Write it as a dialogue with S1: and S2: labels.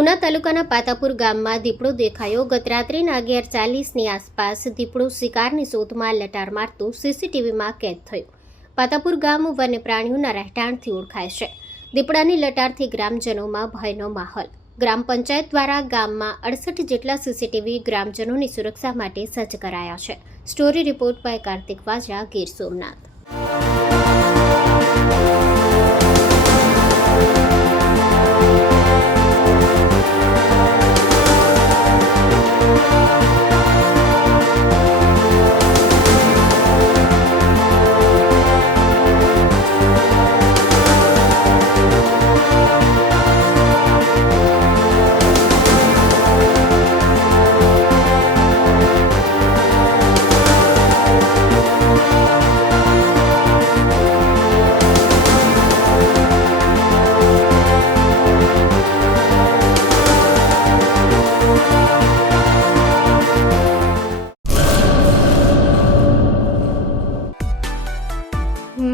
S1: ઉના તાલુકાના પાતાપુર ગામમાં દીપડો દેખાયો. ગત રાત્રિના અગિયાર ચાલીસની આસપાસ દીપડો શિકારની શોધમાં લટાર મારતું સીસીટીવીમાં કેદ થયું. પાતાપુર ગામ વન્ય પ્રાણીઓના રહેઠાણથી ઓળખાય છે. દીપડાની લટારથી ગ્રામજનોમાં ભયનો માહોલ. ગ્રામ પંચાયત દ્વારા ગામમાં અડસઠ જેટલા સીસીટીવી ગ્રામજનોની સુરક્ષા માટે સજ્જ કરાયા છે. Story report by Kartik Vaja, Gir Somnath.